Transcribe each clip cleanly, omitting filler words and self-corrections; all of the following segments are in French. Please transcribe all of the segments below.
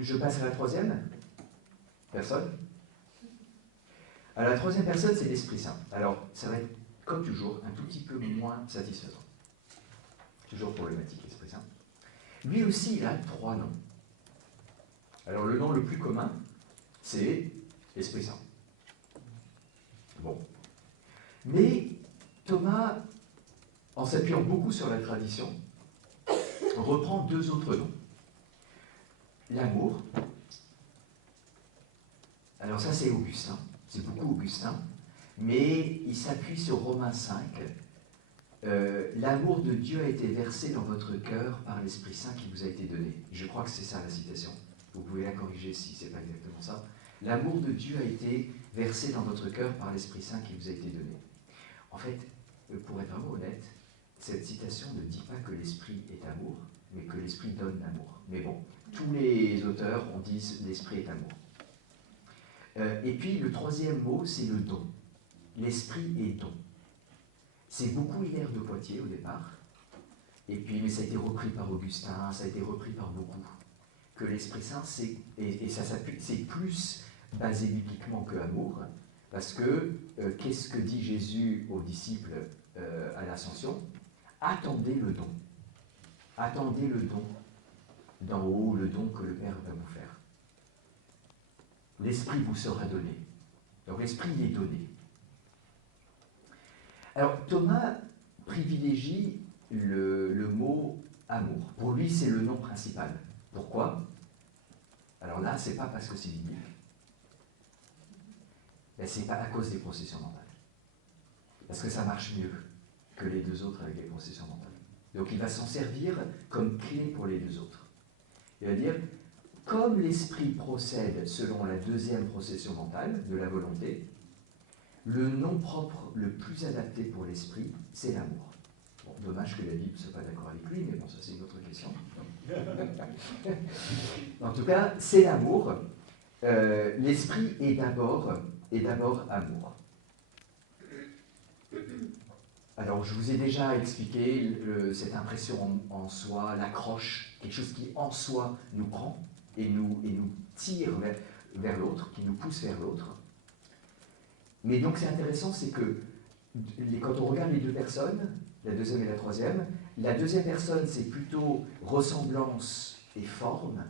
Je passe à la troisième. Personne? Alors, la troisième personne, c'est l'Esprit Saint. Alors, ça va être, comme toujours, un tout petit peu moins satisfaisant. Toujours problématique, l'Esprit Saint. Lui aussi, il a 3 noms. Alors, le nom le plus commun, c'est l'Esprit Saint. Bon. Mais Thomas, en s'appuyant beaucoup sur la tradition, reprend 2 autres noms. L'amour. Alors ça, c'est Augustin. C'est beaucoup Augustin. Mais il s'appuie sur Romains 5. L'amour de Dieu a été versé dans votre cœur par l'Esprit Saint qui vous a été donné. Je crois que c'est ça la citation. Vous pouvez la corriger si ce n'est pas exactement ça. L'amour de Dieu a été versé dans votre cœur par l'Esprit Saint qui vous a été donné. En fait, pour être vraiment honnête, cette citation ne dit pas que l'Esprit est amour, mais que l'Esprit donne l'amour. Mais bon, tous les auteurs on dit l'Esprit est amour. Et puis le troisième mot, c'est le don. L'Esprit est don. C'est beaucoup Hilaire de Poitiers au départ, et puis mais ça a été repris par Augustin, ça a été repris par beaucoup. Que l'Esprit Saint, c'est plus basé bibliquement que amour, parce que qu'est-ce que dit Jésus aux disciples à l'Ascension? Attendez le don. Attendez le don d'en haut, le don que le Père va vous faire. L'Esprit vous sera donné. Donc l'Esprit est donné. Alors Thomas privilégie le mot amour. Pour lui, c'est le nom principal. Pourquoi? Alors là, c'est pas parce que c'est biblique. C'est pas à cause des processions mentales. Parce que ça marche mieux que les 2 autres avec les processions mentales. Donc il va s'en servir comme clé pour les 2 autres. Il va dire, comme l'esprit procède selon la 2e procession mentale de la volonté, le nom propre le plus adapté pour l'esprit, c'est l'amour. Bon, dommage que la Bible ne soit pas d'accord avec lui, mais bon, ça c'est une autre question. En tout cas, c'est l'amour. L'esprit est d'abord amour. Alors, je vous ai déjà expliqué cette impression en soi, l'accroche, quelque chose qui en soi nous prend et nous tire vers l'autre, qui nous pousse vers l'autre. Mais donc, c'est intéressant, c'est que quand on regarde les 2 personnes, la 2e et la 3e, la 2e personne, c'est plutôt ressemblance et forme.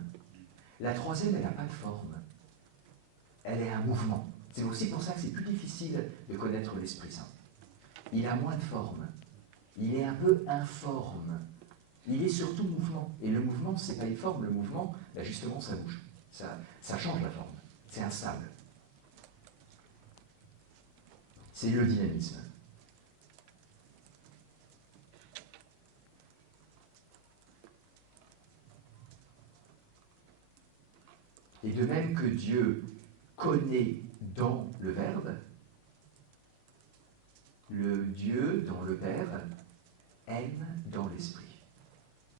La 3e, elle n'a pas de forme. Elle est un mouvement. C'est aussi pour ça que c'est plus difficile de connaître l'Esprit Saint. Il a moins de forme. Il est un peu informe. Il est surtout mouvement. Et le mouvement, ce n'est pas une forme. Le mouvement, là, justement, ça bouge. Ça change la forme. C'est instable. C'est le dynamisme. Et de même que Dieu connaît dans le Verbe, le Dieu dans le Père aime dans l'Esprit.